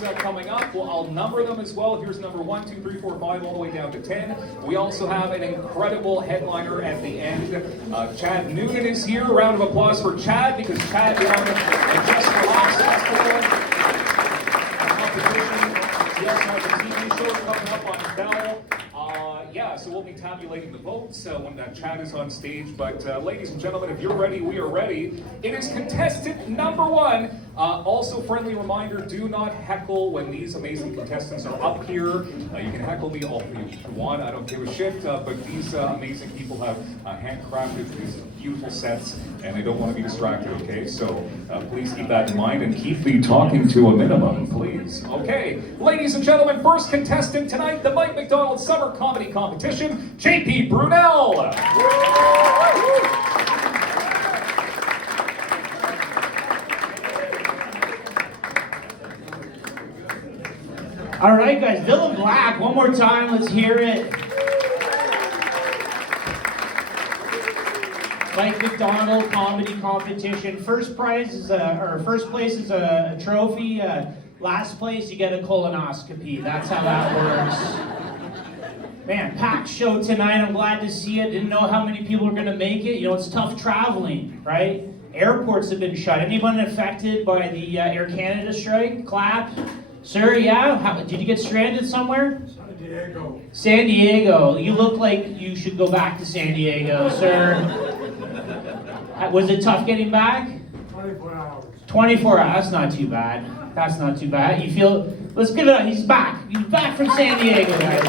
coming up. Well, I'll number them as well. Here's number 1, 2, 3, 4, 5, all the way down to 10. We also have an incredible headliner at the end. Chad Noonan is here. A round of applause for Chad, because Chad won the Just Relax Festival competition. He also has a TV show coming up on Bell. So we'll be tabulating the votes when Chad is on stage. But ladies and gentlemen, if you're ready, we are ready. It is contestant number 1. Also, friendly reminder, do not heckle when these amazing contestants are up here. You can heckle me all if you want, I don't give a shit. But these amazing people have handcrafted these beautiful sets, and they don't want to be distracted, okay? So please keep that in mind and keep the talking to a minimum, please. Okay, ladies and gentlemen, first contestant tonight, the Mike McDonald Summer Comedy Competition, JP Brunel. All right, guys, Dylan Black, one more time, let's hear it. Mike McDonald Comedy Competition. First place is a trophy. Last place, you get a colonoscopy. That's how that works. Man, packed show tonight. I'm glad to see it. Didn't know how many people are going to make it. You know, it's tough traveling, right? Airports have been shut. Anyone affected by the Air Canada strike? Clap. Sir, yeah? Did you get stranded somewhere? San Diego. San Diego. You look like you should go back to San Diego, sir. Was it tough getting back? 24 hours. 24 hours. That's not too bad. That's not too bad. You feel... Let's give it up. He's back. He's back from San Diego, guys.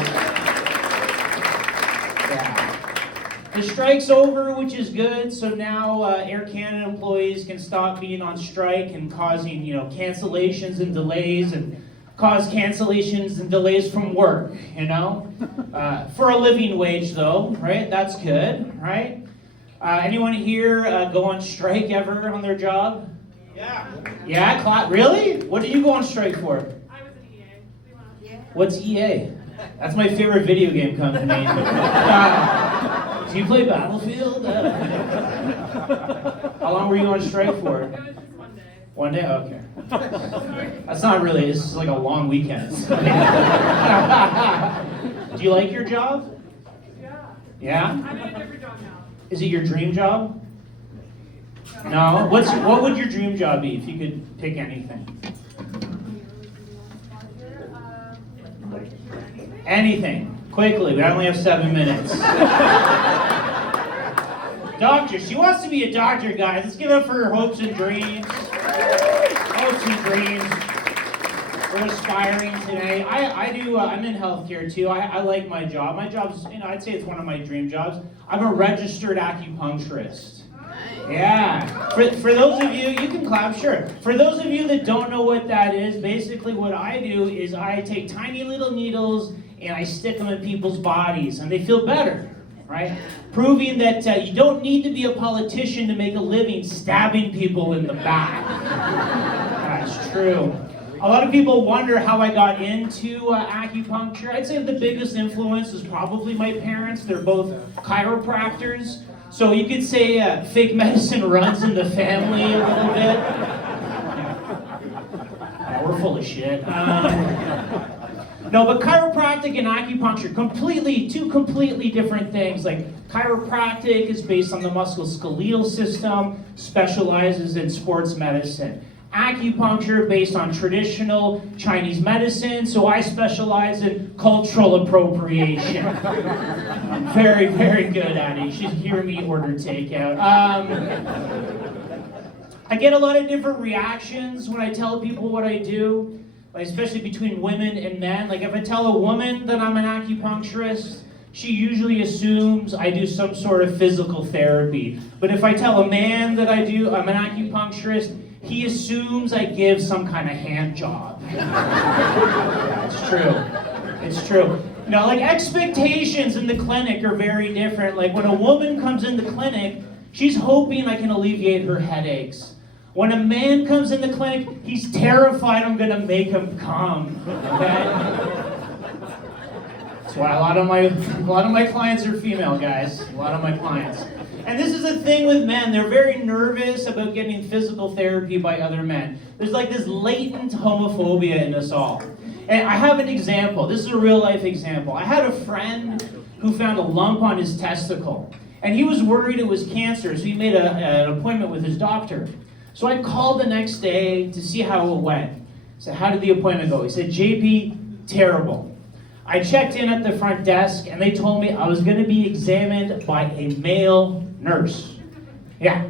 Yeah. The strike's over, which is good. So now Air Canada employees can stop being on strike and causing, cancellations and delays, and cause cancellations and delays from work, For a living wage, though, right? That's good, right? Anyone here go on strike ever on their job? Yeah. Yeah? Really? What did you go on strike for? I was an EA. What's EA? That's my favorite video game company. Do you play Battlefield? How long were you on strike for? It was just one day. One day? Okay. That's not really, it's just like a long weekend. Do you like your job? Yeah. Yeah? I'm in a different job now. Is it your dream job? No? What would your dream job be if you could pick anything? Anything. Quickly, we only have 7 minutes. Doctor, she wants to be a doctor, guys. Let's give it up for her hopes and dreams. Hopes and dreams. We're aspiring today. I'm in healthcare too. I like my job. My job's, I'd say it's one of my dream jobs. I'm a registered acupuncturist. Yeah. For those of you, you can clap, sure. For those of you that don't know what that is, basically what I do is I take tiny little needles and I stick them in people's bodies and they feel better, right? Proving that you don't need to be a politician to make a living stabbing people in the back. That's true. A lot of people wonder how I got into acupuncture. I'd say the biggest influence is probably my parents. They're both chiropractors. So you could say fake medicine runs in the family a little bit. Yeah, we're full of shit. No, but chiropractic and acupuncture, two completely different things. Like chiropractic is based on the musculoskeletal system, specializes in sports medicine. Acupuncture based on traditional Chinese medicine, so I specialize in cultural appropriation. I'm very, very good at it. You should hear me order takeout. I get a lot of different reactions when I tell people what I do, like especially between women and men. Like if I tell a woman that I'm an acupuncturist, she usually assumes I do some sort of physical therapy. But if I tell a man that I'm an acupuncturist, he assumes I give some kind of hand job. Yeah, it's true. It's true. Like expectations in the clinic are very different. Like when a woman comes in the clinic, she's hoping I can alleviate her headaches. When a man comes in the clinic, he's terrified I'm gonna make him come. Okay? That's why a lot of my clients are female, guys. A lot of my clients. And this is the thing with men. They're very nervous about getting physical therapy by other men. There's like this latent homophobia in us all. And I have an example. This is a real life example. I had a friend who found a lump on his testicle. And he was worried it was cancer, so he made an appointment with his doctor. So I called the next day to see how it went. I said, how did the appointment go? He said, JP, terrible. I checked in at the front desk and they told me I was going to be examined by a male nurse. Yeah.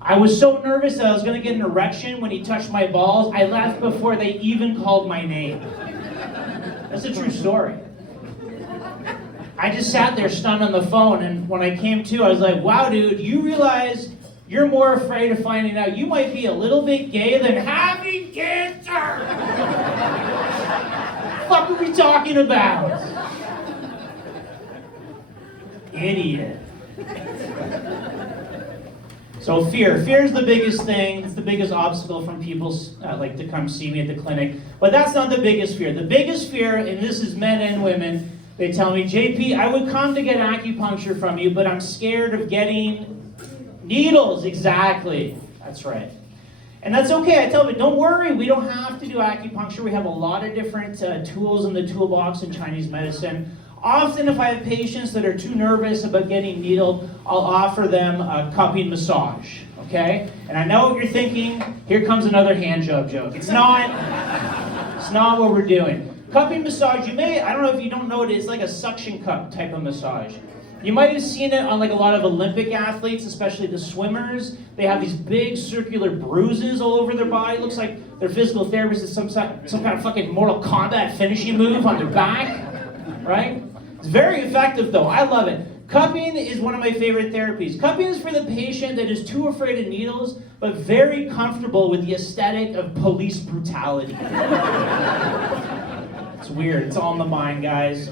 I was so nervous that I was going to get an erection when he touched my balls. I left before they even called my name. That's a true story. I just sat there stunned on the phone, and when I came to, I was like, wow, dude, you realize you're more afraid of finding out you might be a little bit gay than having cancer. What the fuck are we talking about? Idiot. So fear is the biggest thing. It's the biggest obstacle from people like to come see me at the clinic. But that's not the biggest fear. The biggest fear, and this is men and women, they tell me, JP, I would come to get acupuncture from you, but I'm scared of getting needles. Exactly. That's right. And that's okay. I tell them, don't worry, we don't have to do acupuncture. We have a lot of different tools in the toolbox in Chinese medicine. Often if I have patients that are too nervous about getting needled, I'll offer them a cupping massage, okay? And I know what you're thinking, here comes another hand job joke. It's not what we're doing. Cupping massage, I don't know if you don't know it, it's like a suction cup type of massage. You might have seen it on like a lot of Olympic athletes, especially the swimmers. They have these big circular bruises all over their body. It looks like their physical therapist is some kind of fucking Mortal Kombat finishing move on their back, right? It's very effective though, I love it. Cupping is one of my favorite therapies. Cupping is for the patient that is too afraid of needles, but very comfortable with the aesthetic of police brutality. It's weird, it's all in the mind, guys.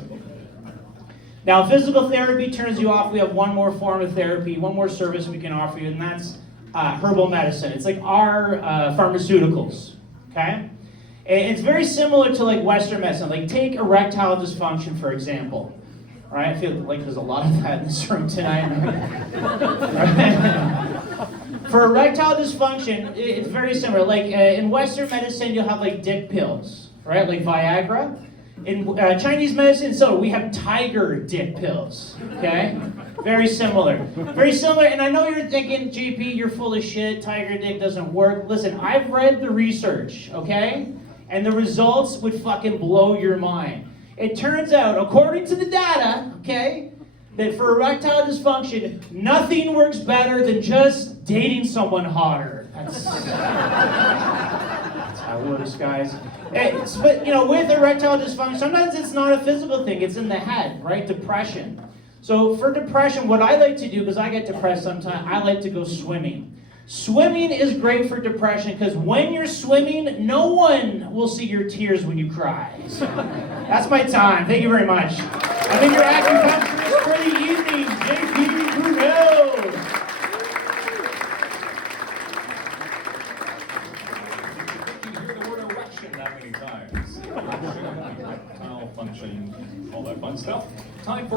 Now, physical therapy turns you off. We have one more form of therapy, one more service we can offer you, and that's herbal medicine. It's like our pharmaceuticals, okay? And it's very similar to like Western medicine. Like take erectile dysfunction, for example. All right, I feel like there's a lot of that in this room tonight. For erectile dysfunction, it's very similar. Like in Western medicine, you'll have like dick pills, right? Like Viagra. In Chinese medicine, so we have tiger dick pills, okay? Very similar. Very similar, and I know you're thinking, JP, you're full of shit, tiger dick doesn't work. Listen, I've read the research, okay? And the results would fucking blow your mind. It turns out, according to the data, okay, that for erectile dysfunction, nothing works better than just dating someone hotter. That's how it works, guys. But, with erectile dysfunction, sometimes it's not a physical thing, it's in the head, right? Depression. So for depression, what I like to do, because I get depressed sometimes, I like to go swimming. Swimming is great for depression because when you're swimming, no one will see your tears when you cry. So that's my time. Thank you very much. I've been your acupuncturist for the evening, JP Brunel. You hear the word erection that many times. Erectile function, all that fun stuff. Time for